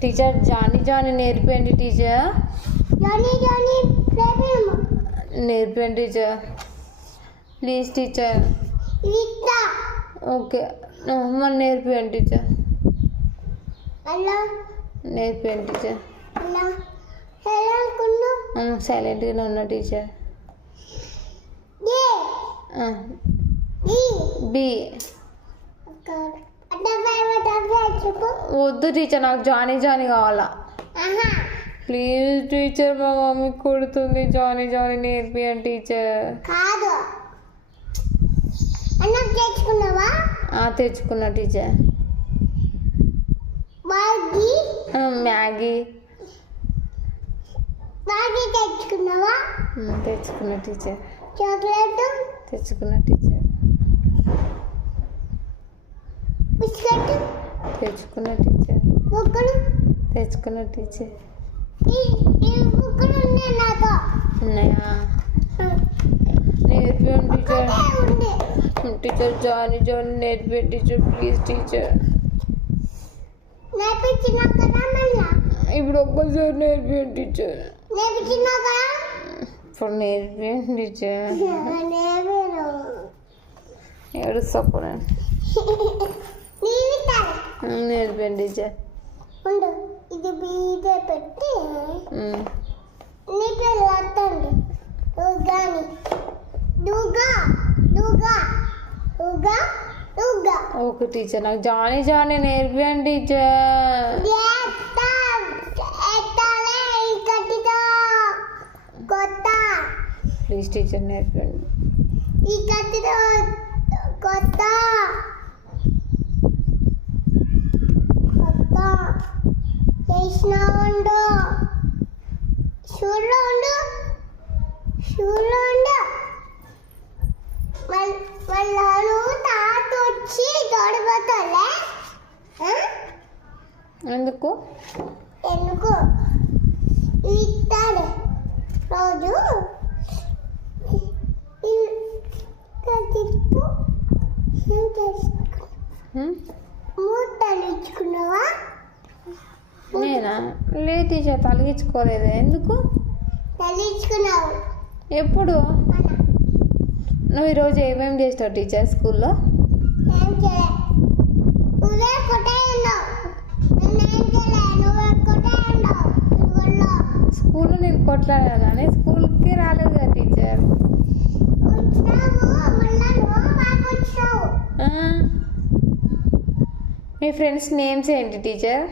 Teacher Johnny Johnny నేర్పండి teacher. నేర్పండి teacher please teacher. Okay మన నేర్పండి టీచర్. నేర్పండి టీచర్. సైలెంట్గానే ఉన్నా టీచర్. బి వద్దు టీచర్, నాకు జానీ జానీ కావాలా ప్లీజ్ టీచర్. మా మమ్మీ కొడుతుంది. జానీ జానీ నేర్పియండి టీచర్. తెచ్చుకున్నా టీచర్. మ్యాగీ తెచ్చుకున్నా టీచర్. చాక్లెట్ తెచ్చుకున్నా టీచర్. బిస్కెట్ తెచ్చుకున్నా టీచర్. బుక్కులు తెచ్చుకున్నా టీచర్. ఈ బుక్కులు ఉన్నాయి నాతో. ఉన్నాయా? నేర్పియండి టీచర్. టీచర్ జానీ జానీ నేర్పియండి టీచర్ ప్లీజ్ టీచర్. నేర్పించిన కదా మళ్ళా ఇప్పుడు ఒక్కసారి నేర్పియండి టీచర్. నేర్పించిన కదా ఇప్పుడు నేర్పియండి టీచర్. నేర్పిను ఏడుస్తాను. నేర్పియండి టీచర్. ఉండు ఇది బీదే పెట్టి నీకు వెళ్ళొద్దండి. దుగాని దుగా దుగా దుగా దుగా. ఓకే టీచర్, నాకు జానీ జానీ నేర్పియండి టీచర్. ప్లీజ్ టీచర్ నేర్పియండి. ఈ కత్తితో కొత్త కొత్త చేసిన ఉండు. షూలో ఉండు. షూలో ఉండు. వాళ్ళు తాత వచ్చి తోడిపోతాలే. ఎందుకు ఎందుకు ఇస్తాడు రోజు తిప్పు. మూతలు ఇచ్చుకున్నావా? నేనా? లేదు టీచర్, తలిగించుకోలేదు. ఎందుకు తలించుకున్నావు? ఎప్పుడు? నువ్వు ఈరోజు ఏమేమి చేస్తావు టీచర్ స్కూల్లో? ఏం చేయలే. నువ్వే కొట్టేయన్నావు. నేనేం చేయలే. నువ్వే కొట్టేయన్నావు. స్కూల్లో నేను కొట్లాడా కానీ స్కూల్కి రాలేదు కదా టీచర్. మీ ఫ్రెండ్స్ నేమ్స్ ఏంటి టీచర్?